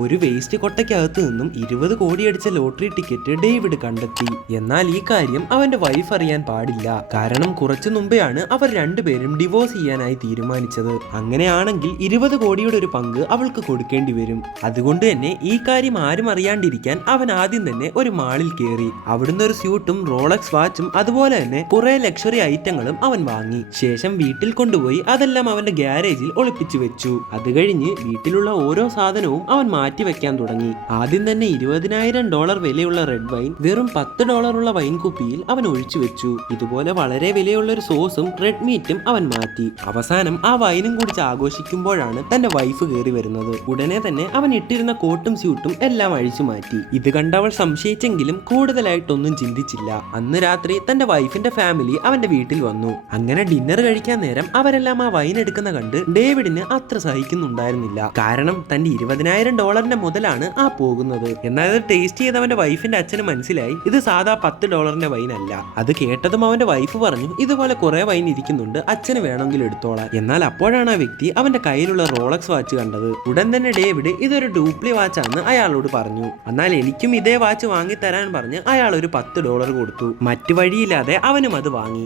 ഒരു വേസ്റ്റ് കൊട്ടയ്ക്കകത്ത് നിന്നും 20 കോടി അടിച്ച ലോട്ടറി ടിക്കറ്റ് ഡേവിഡ് കണ്ടെത്തി. എന്നാൽ ഈ കാര്യം അവന്റെ വൈഫ് അറിയാൻ പാടില്ല. കാരണം കുറച്ചു മുമ്പെയാണ് അവർ രണ്ടുപേരും ഡിവോഴ്സ് ചെയ്യാനായി തീരുമാനിച്ചത്. അങ്ങനെയാണെങ്കിൽ 20 കോടിയുടെ ഒരു പങ്ക് അവൾക്ക് കൊടുക്കേണ്ടി വരും. അതുകൊണ്ട് തന്നെ ഈ കാര്യം ആരും അറിയാണ്ടിരിക്കാൻ അവൻ ആദ്യം തന്നെ ഒരു മാളിൽ കയറി. അവിടുന്ന് ഒരു സ്യൂട്ടും റോളക്സ് വാച്ചും അതുപോലെ തന്നെ കുറെ ലക്ഷറി ഐറ്റങ്ങളും അവൻ വാങ്ങി. ശേഷം വീട്ടിൽ കൊണ്ടുപോയി അതെല്ലാം അവന്റെ ഗ്യാരേജിൽ ഒളിപ്പിച്ചു വെച്ചു. അത് കഴിഞ്ഞ് വീട്ടിലുള്ള ഓരോ സാധനവും അവൻ മാറ്റി വെക്കാൻ തുടങ്ങി. ആദ്യം തന്നെ $20,000 വിലയുള്ള റെഡ് വൈൻ വെറും $10 ഉള്ള വൈൻ കുപ്പിയിൽ അവൻ ഒഴിച്ചു വെച്ചു. ഇതുപോലെ വളരെ വിലയുള്ള ഒരു സോസും റെഡ് മീറ്റും അവൻ മാറ്റി. അവസാനം ആ വൈനും കുടിച്ച് ആഘോഷിക്കുമ്പോഴാണ് തന്റെ വൈഫ് കയറി വരുന്നത്. ഉടനെ തന്നെ അവൻ ഇട്ടിരുന്ന കോട്ടും സ്യൂട്ടും എല്ലാം അഴിച്ചു മാറ്റി. ഇത് കണ്ടവൾ സംശയിച്ചെങ്കിലും കൂടുതലായിട്ടൊന്നും ചിന്തിച്ചില്ല. അന്ന് രാത്രി തന്റെ വൈഫിന്റെ ഫാമിലി അവന്റെ വീട്ടിൽ വന്നു. അങ്ങനെ ഡിന്നർ കഴിക്കാൻ നേരം അവരെല്ലാം ആ വൈൻ എടുക്കുന്ന കണ്ട് ഡേവിഡിന് അത്ര സഹിക്കുന്നുണ്ടായിരുന്നില്ല. കാരണം തന്റെ $20,000 മുതലാണ് ആ പോകുന്നത്. എന്നാൽ അത് ടേസ്റ്റ് ചെയ്തവന്റെ വൈഫിന്റെ അച്ഛന് മനസ്സിലായി ഇത് സാധാ $10 വൈൻ അല്ല. അത് കേട്ടതും അവന്റെ വൈഫ് പറഞ്ഞു ഇതുപോലെ കുറെ വൈൻ ഇരിക്കുന്നുണ്ട്, അച്ഛന് വേണമെങ്കിൽ എടുത്തോളാം. എന്നാൽ അപ്പോഴാണ് ആ വ്യക്തി അവന്റെ കയ്യിലുള്ള റോളക്സ് വാച്ച് കണ്ടത്. ഉടൻ തന്നെ ഡേവിഡ് ഇതൊരു ഡ്യൂപ്ലി വാച്ചാണെന്ന് അയാളോട് പറഞ്ഞു. എന്നാൽ എനിക്കും ഇതേ വാച്ച് വാങ്ങി തരാൻ പറഞ്ഞ് അയാൾ ഒരു $10 കൊടുത്തു. മറ്റു വഴിയില്ലാതെ അവനും അത് വാങ്ങി.